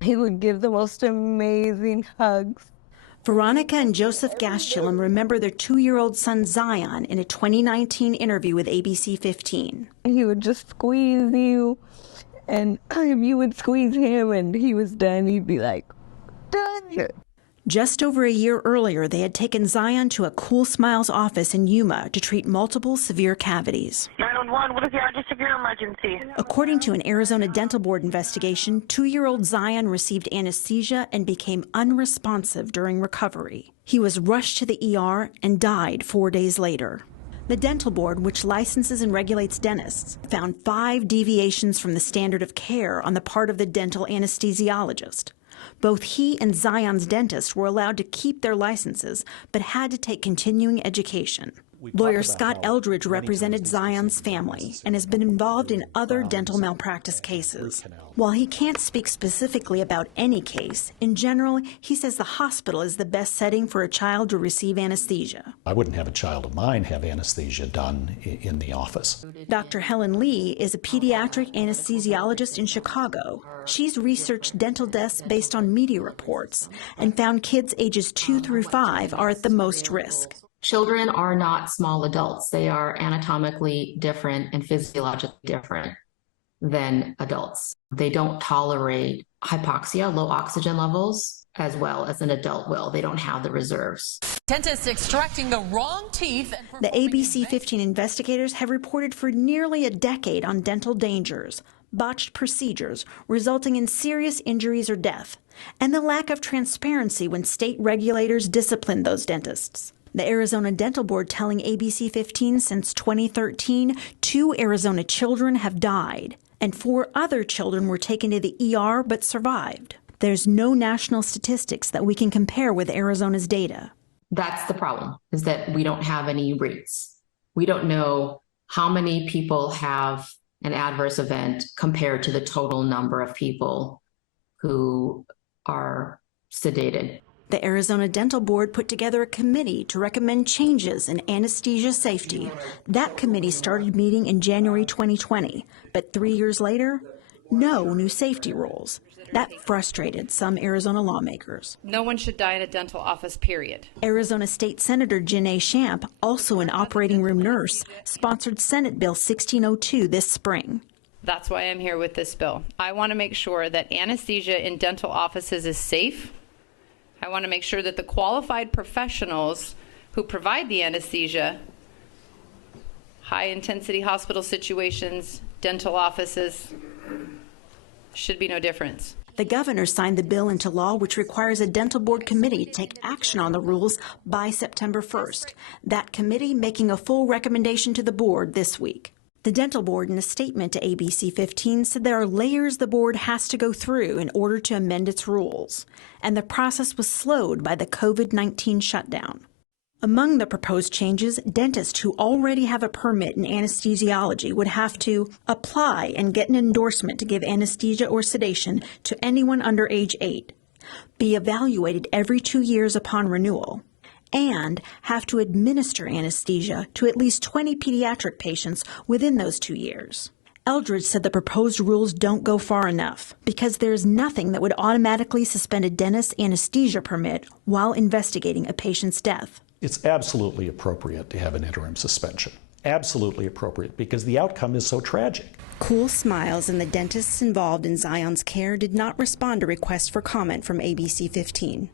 He would give the most amazing hugs. Veronica and Joseph Gaschilum remember their 2-year-old son Zion in a 2019 interview with ABC 15. He would just squeeze you, and if you would squeeze him and he was done, he'd be like, done. Just over a year earlier, they had taken Zion to a Cool Smiles office in Yuma to treat multiple severe cavities. 911, what is the urgent severe emergency? According to an Arizona Dental Board investigation, 2-year-old Zion received anesthesia and became unresponsive during recovery. He was rushed to the ER and died 4 days later. The Dental Board, which licenses and regulates dentists, found 5 deviations from the standard of care on the part of the dental anesthesiologist. Both he and Zion's dentist were allowed to keep their licenses, but had to take continuing education. Lawyer Scott Eldridge represented Zion's family and has been involved in other dental malpractice cases. While he can't speak specifically about any case, in general, he says the hospital is the best setting for a child to receive anesthesia. I wouldn't have a child of mine have anesthesia done in the office. Dr. Helen Lee is a pediatric anesthesiologist in Chicago. She's researched dental deaths based on media reports and found kids ages 2 through 5 are at the most risk. Children are not small adults. They are anatomically different and physiologically different than adults. They don't tolerate hypoxia, low oxygen levels, as well as an adult will. They don't have the reserves. Dentists extracting the wrong teeth. The ABC 15 investigators have reported for nearly a decade on dental dangers, botched procedures resulting in serious injuries or death, and the lack of transparency when state regulators discipline those dentists. The Arizona Dental Board telling ABC 15 since 2013, 2 Arizona children have died, and 4 other children were taken to the ER but survived. There's no national statistics that we can compare with Arizona's data. That's the problem, is that we don't have any rates. We don't know how many people have an adverse event compared to the total number of people who are sedated. The Arizona Dental Board put together a committee to recommend changes in anesthesia safety. That committee started meeting in January 2020, but 3 years later, no new safety rules. That frustrated some Arizona lawmakers. No one should die in a dental office, period. Arizona State Senator Janae Shamp, also an operating room nurse, sponsored Senate Bill 1602 this spring. That's why I'm here with this bill. I want to make sure that anesthesia in dental offices is safe. I want to make sure that the qualified professionals who provide the anesthesia, high-intensity hospital situations, dental offices, should be no difference. The governor signed the bill into law, which requires a dental board committee to take action on the rules by September 1st. That committee making a full recommendation to the board this week. The dental board, in a statement to ABC 15, said there are layers the board has to go through in order to amend its rules, and the process was slowed by the COVID-19 shutdown. Among the proposed changes, dentists who already have a permit in anesthesiology would have to apply and get an endorsement to give anesthesia or sedation to anyone under age 8, be evaluated every 2 years upon renewal, and have to administer anesthesia to at least 20 pediatric patients within those 2 years. Eldridge said the proposed rules don't go far enough because there's nothing that would automatically suspend a dentist's anesthesia permit while investigating a patient's death. It's absolutely appropriate to have an interim suspension. Absolutely appropriate because the outcome is so tragic. Cool Smiles and the dentists involved in Zion's care did not respond to requests for comment from ABC 15.